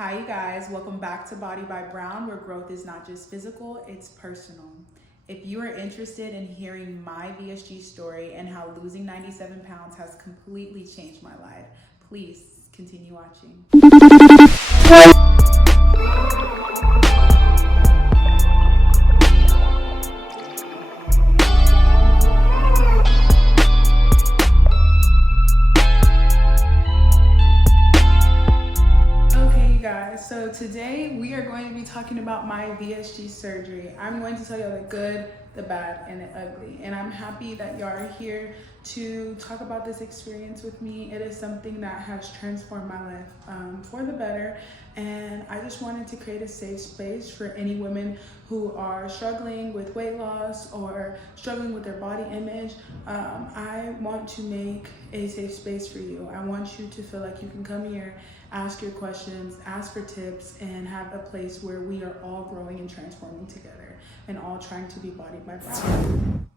Hi, you guys. Welcome back to Body by Brown, where growth is not just physical, it's personal. If you are interested in hearing my VSG story and how losing 97 pounds has completely changed my life, please continue watching. So today we are going to be talking about my VSG surgery. I'm going to tell you the good, the bad, and the ugly. And I'm happy that y'all are here to talk about this experience with me. It is something that has transformed my life for the better. And I just wanted to create a safe space for any women who are struggling with weight loss or struggling with their body image. I want to make a safe space for you. I want you to feel like you can come here, ask your questions, ask for tips, and have a place where we are all growing and transforming together and all trying to be Body by Brown.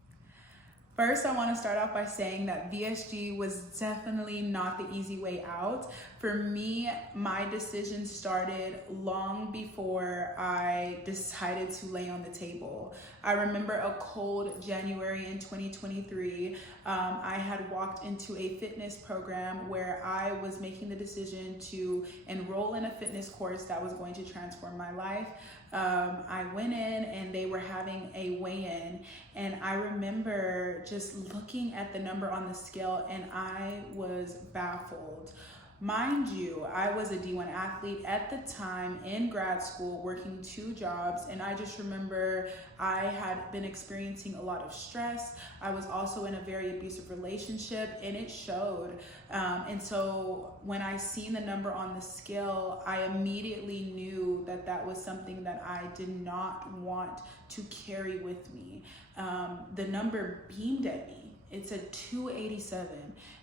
First, I want to start off by saying that VSG was definitely not the easy way out. For me, my decision started long before I decided to lay on the table. I remember a cold January in 2023. I had walked into a fitness program where I was making the decision to enroll in a fitness course that was going to transform my life. I went in and they were having a weigh-in, and I remember just looking at the number on the scale and I was baffled. Mind you, I was a D1 athlete at the time in grad school working 2 jobs, and I just remember I had been experiencing a lot of stress. I was also in a very abusive relationship, and it showed. And so when I seen the number on the scale, I immediately knew that that was something that I did not want to carry with me. The number beamed at me. It said 287.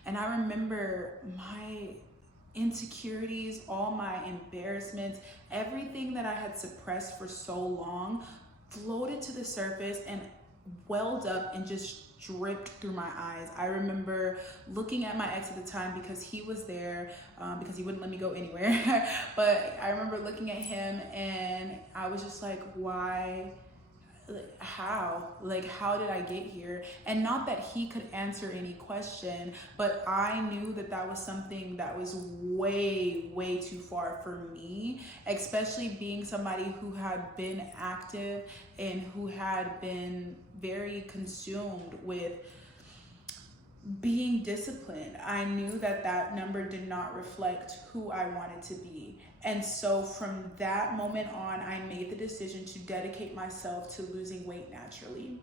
And I remember my insecurities, all my embarrassments, everything that I had suppressed for so long floated to the surface and welled up and just dripped through my eyes. I remember looking at my ex at the time because he was there, because he wouldn't let me go anywhere. But I remember looking at him and I was just like, why? How did I get here? And not that he could answer any question, but I knew that that was something that was way too far for me, especially being somebody who had been active and who had been very consumed with being disciplined. I knew that that number did not reflect who I wanted to be. And so from that moment on, I made the decision to dedicate myself to losing weight naturally.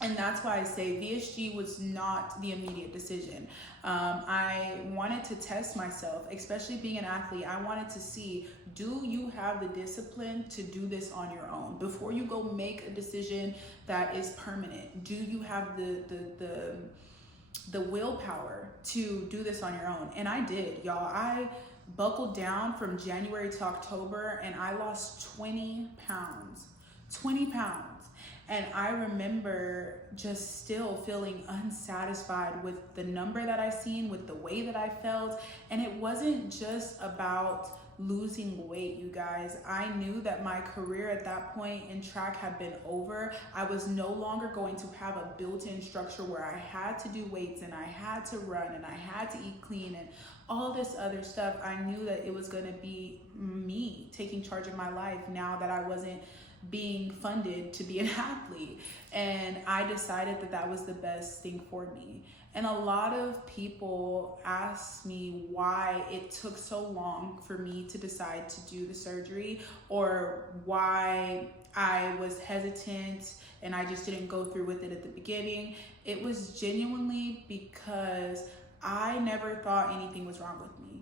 And that's why I say VSG was not the immediate decision. I wanted to test myself, especially being an athlete. I wanted to see, do you have the discipline to do this on your own? Before you go make a decision that is permanent, do you have the willpower to do this on your own? And I did, y'all. I buckled down from January to October and I lost 20 pounds. And I remember just still feeling unsatisfied with the number that I seen, with the way that I felt. And it wasn't just about losing weight, you guys. I knew that my career at that point in track had been over. I was no longer going to have a built-in structure where I had to do weights and I had to run and I had to eat clean and all this other stuff. I knew that it was going to be me taking charge of my life now that I wasn't being funded to be an athlete. And I decided that that was the best thing for me. And a lot of people asked me why it took so long for me to decide to do the surgery, or why I was hesitant and I just didn't go through with it at the beginning. It was genuinely because I never thought anything was wrong with me.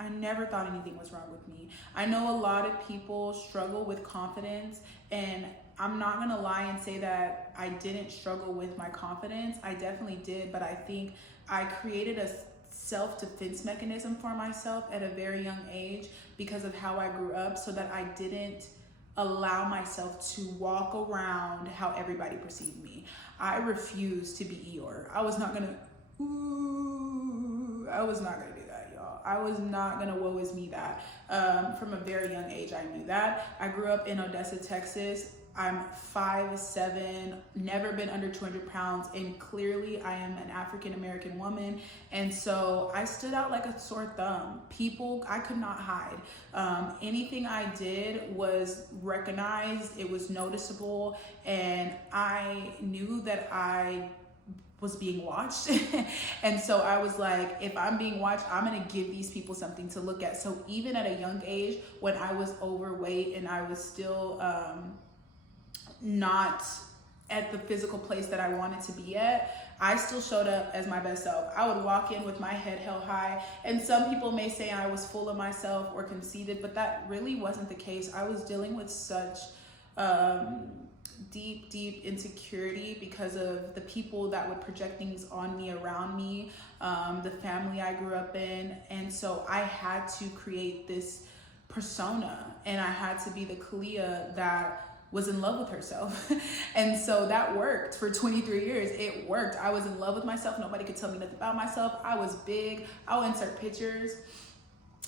I never thought anything was wrong with me. I know a lot of people struggle with confidence, and I'm not gonna lie and say that I didn't struggle with my confidence. I definitely did, but I think I created a self-defense mechanism for myself at a very young age because of how I grew up, so that I didn't allow myself to walk around how everybody perceived me. I refused to be Eeyore. I was not gonna do that, y'all. about. I was not gonna woe is me that. From a very young age, I knew that. I grew up in Odessa, Texas. I'm 5'7", never been under 200 pounds, and clearly I am an African-American woman. And so I stood out like a sore thumb. People, I could not hide. Anything I did was recognized, it was noticeable, and I knew that I was being watched. And so I was like, if I'm being watched, I'm gonna give these people something to look at. So even at a young age, when I was overweight and I was still not at the physical place that I wanted to be at, I still showed up as my best self. I would walk in with my head held high, and some people may say I was full of myself or conceited, but that really wasn't the case. I was dealing with such deep insecurity because of the people that would project things on me, around me, the family I grew up in. And so I had to create this persona, and I had to be the Calyhaaa that was in love with herself. And so that worked for 23 years. It worked. I was in love with myself. Nobody could tell me nothing about myself. I was big. I'll insert pictures.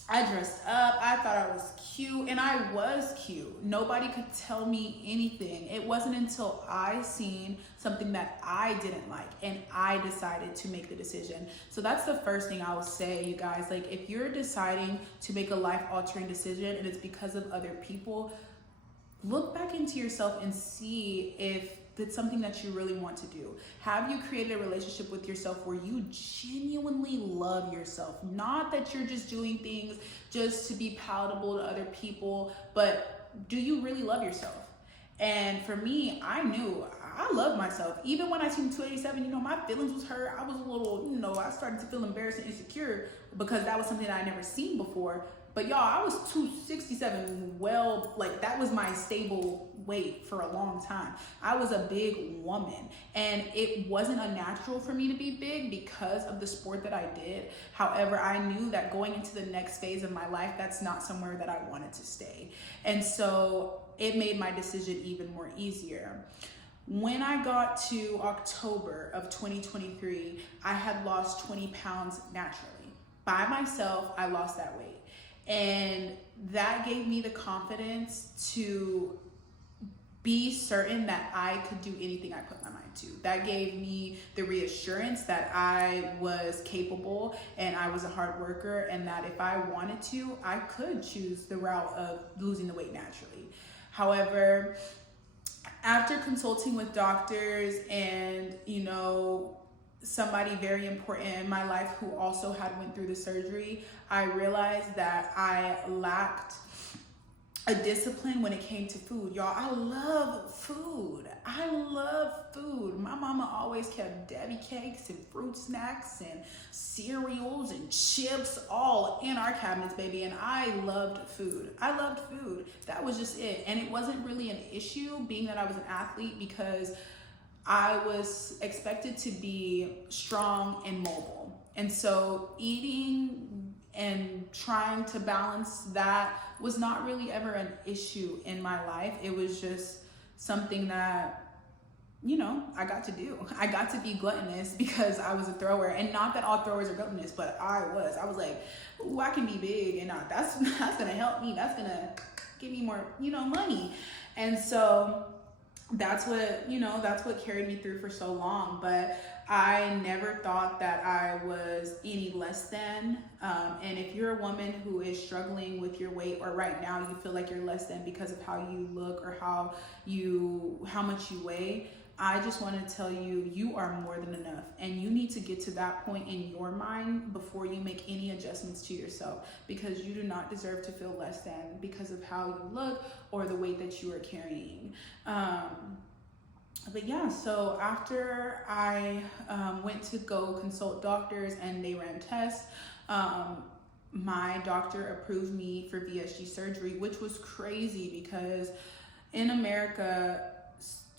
I dressed up. I thought I was cute, and I was cute. Nobody could tell me anything. It wasn't until I seen something that I didn't like and I decided to make the decision. So that's the first thing I will say, you guys. Like, if you're deciding to make a life-altering decision and it's because of other people, look back into yourself and see if it's something that you really want to do. Have you created a relationship with yourself where you genuinely love yourself? Not that you're just doing things just to be palatable to other people, but do you really love yourself? And for me, I knew I love myself. Even when I seen 287, my feelings was hurt. I was a little, I started to feel embarrassed and insecure because that was something that I never seen before. But y'all, I was 267, that was my stable weight for a long time. I was a big woman, and it wasn't unnatural for me to be big because of the sport that I did. However, I knew that going into the next phase of my life, that's not somewhere that I wanted to stay. And so it made my decision even more easier. When I got to October of 2023, I had lost 20 pounds naturally. By myself, I lost that weight. And that gave me the confidence to be certain that I could do anything I put my mind to. That gave me the reassurance that I was capable and I was a hard worker, and that if I wanted to, I could choose the route of losing the weight naturally. However, after consulting with doctors and, somebody very important in my life who also had went through the surgery, I realized that I lacked a discipline when it came to food. Y'all, I love food. My mama always kept Debbie cakes and fruit snacks and cereals and chips all in our cabinets, baby. And I loved food. That was just it. And it wasn't really an issue being that I was an athlete, because I was expected to be strong and mobile. And so eating and trying to balance that was not really ever an issue in my life. It was just something that, I got to do. I got to be gluttonous because I was a thrower. And not that all throwers are gluttonous, but I was like, ooh, I can be big, and that's gonna help me. That's gonna give me more, money. And so that's what carried me through for so long. But I never thought that I was any less than. And if you're a woman who is struggling with your weight, or right now you feel like you're less than because of how you look or how much you weigh, I just want to tell you, you are more than enough, and you need to get to that point in your mind before you make any adjustments to yourself, because you do not deserve to feel less than because of how you look or the weight that you are carrying. But yeah, so after I went to go consult doctors and they ran tests, my doctor approved me for VSG surgery, which was crazy because in America,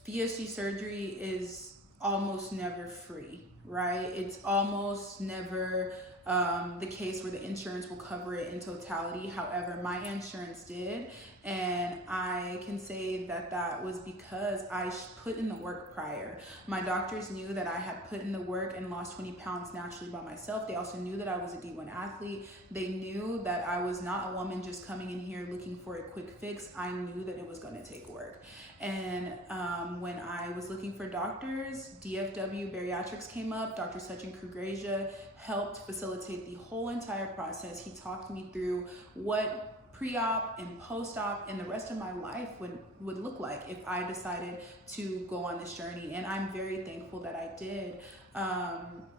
VSG surgery is almost never free, right? It's almost never the case where the insurance will cover it in totality. However, my insurance did, and I can say that that was because I put in the work prior. My doctors knew that I had put in the work and lost 20 pounds naturally by myself. They also knew that I was a D1 athlete. They knew that I was not a woman just coming in here looking for a quick fix. I knew that it was going to take work. And when I was looking for doctors, DFW Bariatrics came up. Dr. Sachin Krugeja helped facilitate the whole entire process. He talked me through what pre-op and post-op and the rest of my life would look like if I decided to go on this journey. And I'm very thankful that I did.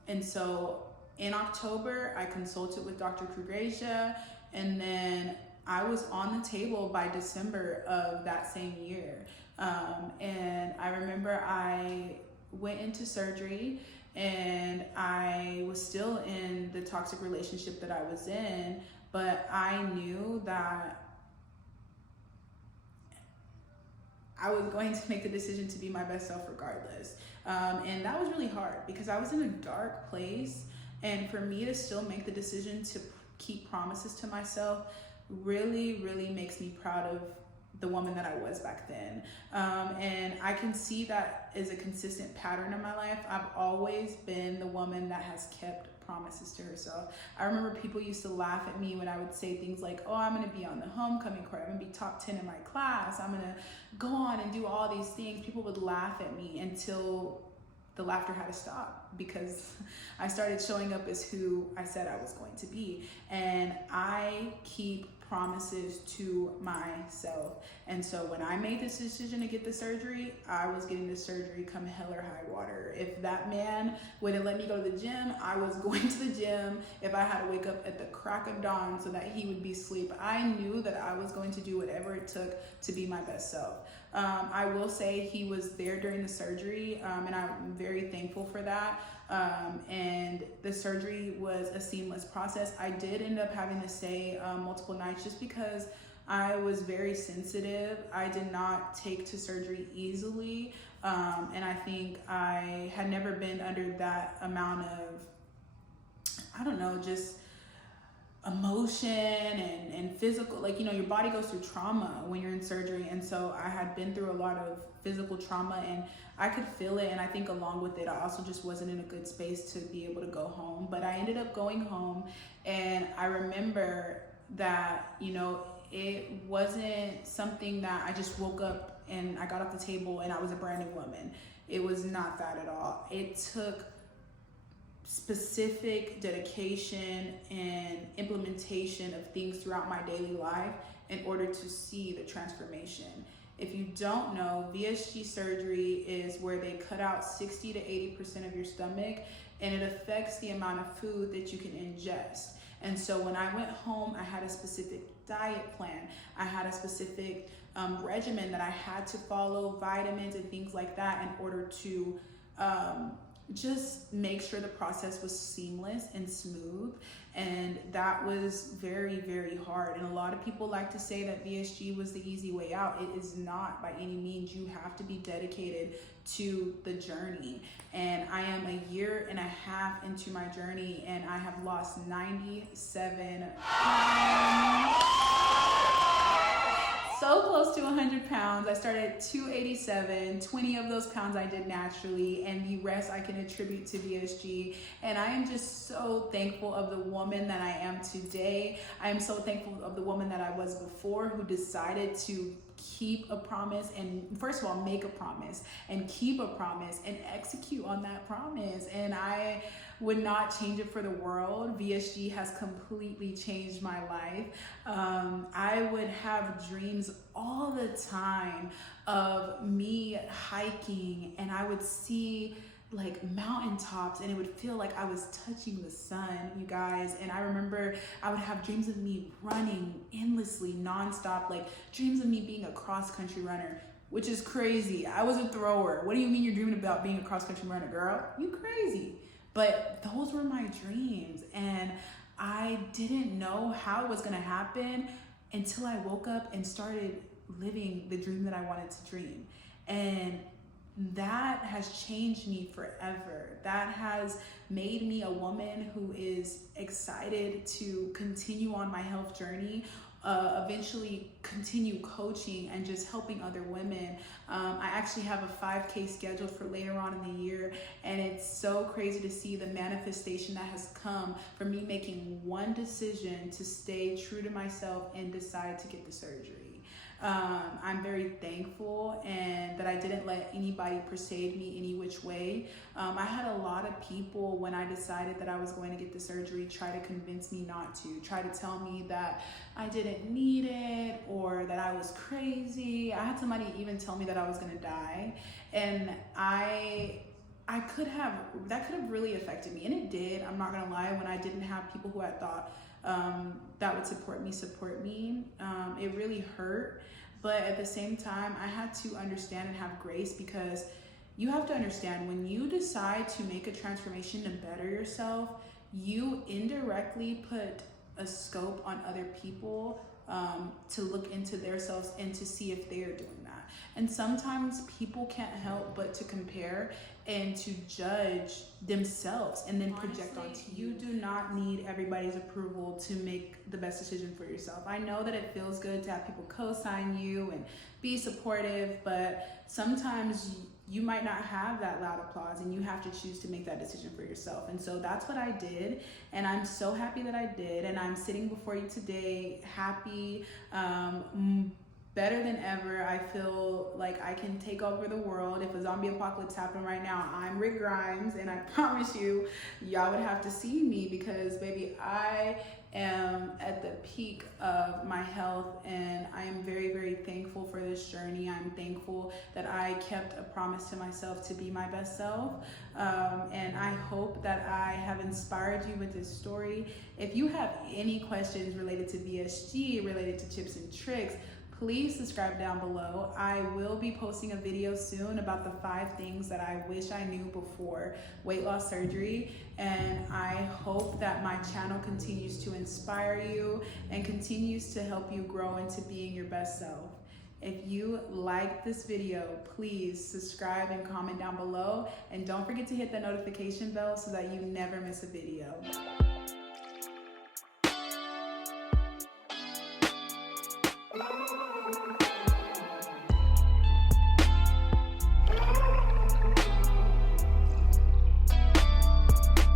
And so in October, I consulted with Dr. Krugeja, and then I was on the table by December of that same year. And I remember I went into surgery, and I was still in the toxic relationship that I was in, but I knew that I was going to make the decision to be my best self regardless. And that was really hard because I was in a dark place, and for me to still make the decision to keep promises to myself really, really makes me proud of the woman that I was back then. And I can see that as a consistent pattern in my life. I've always been the woman that has kept promises to herself. I remember people used to laugh at me when I would say things like, oh, I'm gonna be on the homecoming court, I'm gonna be top 10 in my class, I'm gonna go on and do all these things. People would laugh at me until the laughter had to stop, because I started showing up as who I said I was going to be. And I keep promises to myself. And so when I made this decision to get the surgery, I was getting the surgery come hell or high water. If that man wouldn't let me go to the gym, I was going to the gym. If I had to wake up at the crack of dawn so that he would be asleep, I knew that I was going to do whatever it took to be my best self. I will say he was there during the surgery, and I'm very thankful for that. And the surgery was a seamless process. I did end up having to stay multiple nights just because I was very sensitive. I did not take to surgery easily. And I think I had never been under that amount of, I don't know, just emotion and physical, like, you know, your body goes through trauma when you're in surgery. And so I had been through a lot of physical trauma, and I could feel it. And I think along with it, I also just wasn't in a good space to be able to go home. But I ended up going home, and I remember that, you know, it wasn't something that I just woke up and I got off the table and I was a brand new woman. It was not that at all. It took specific dedication and implementation of things throughout my daily life in order to see the transformation. If you don't know, VSG surgery is where they cut out 60 to 80% of your stomach, and it affects the amount of food that you can ingest. And so when I went home, I had a specific diet plan. I had a specific regimen that I had to follow, vitamins and things like that, in order to just make sure the process was seamless and smooth. And that was very, very hard. And a lot of people like to say that VSG was the easy way out. It is not by any means. You have to be dedicated to the journey. And I am a year and a half into my journey, and I have lost 97 pounds. So close to 100 pounds. I started at 287. 20 of those pounds I did naturally, and the rest I can attribute to VSG. And I am just so thankful of the woman that I am today. I am so thankful of the woman that I was before, who decided to keep a promise, and first of all, make a promise and keep a promise and execute on that promise. And I would not change it for the world. VSG has completely changed my life. I would have dreams all the time of me hiking, and I would see like mountaintops, and it would feel like I was touching the sun, you guys. And I remember I would have dreams of me running endlessly, nonstop, like dreams of me being a cross-country runner, which is crazy. I was a thrower. What do you mean you're dreaming about being a cross-country runner, girl? You crazy. But those were my dreams, and I didn't know how it was gonna happen until I woke up and started living the dream that I wanted to dream. And that has changed me forever. That has made me a woman who is excited to continue on my health journey, eventually continue coaching and just helping other women. I actually have a 5K scheduled for later on in the year, and it's so crazy to see the manifestation that has come from me making one decision to stay true to myself and decide to get the surgery. I'm very thankful and that I didn't let anybody persuade me any which way. I had a lot of people, when I decided that I was going to get the surgery, try to convince me not to, try to tell me that I didn't need it or that I was crazy. I had somebody even tell me that I was going to die, and that could have really affected me, and it did. I'm not gonna lie. When I didn't have people who I thought that would support me, it really hurt. But at the same time, I had to understand and have grace, because you have to understand, when you decide to make a transformation to better yourself, you indirectly put a scope on other people to look into themselves and to see if they are doing that. And sometimes people can't help but to compare and to judge themselves and then project onto you. You do not need everybody's approval to make the best decision for yourself. I know that it feels good to have people co-sign you and be supportive, but sometimes you might not have that loud applause, and you have to choose to make that decision for yourself. And so that's what I did, and I'm so happy that I did, and I'm sitting before you today happy, better than ever. I feel like I can take over the world. If a zombie apocalypse happened right now, I'm Rick Grimes, and I promise you, y'all would have to see me, because baby, I am at the peak of my health, and I am very, very thankful for this journey. I'm thankful that I kept a promise to myself to be my best self, and I hope that I have inspired you with this story. If you have any questions related to VSG, related to tips and tricks, please subscribe down below. I will be posting a video soon about the 5 things that I wish I knew before weight loss surgery. And I hope that my channel continues to inspire you and continues to help you grow into being your best self. If you like this video, please subscribe and comment down below. And don't forget to hit the notification bell so that you never miss a video.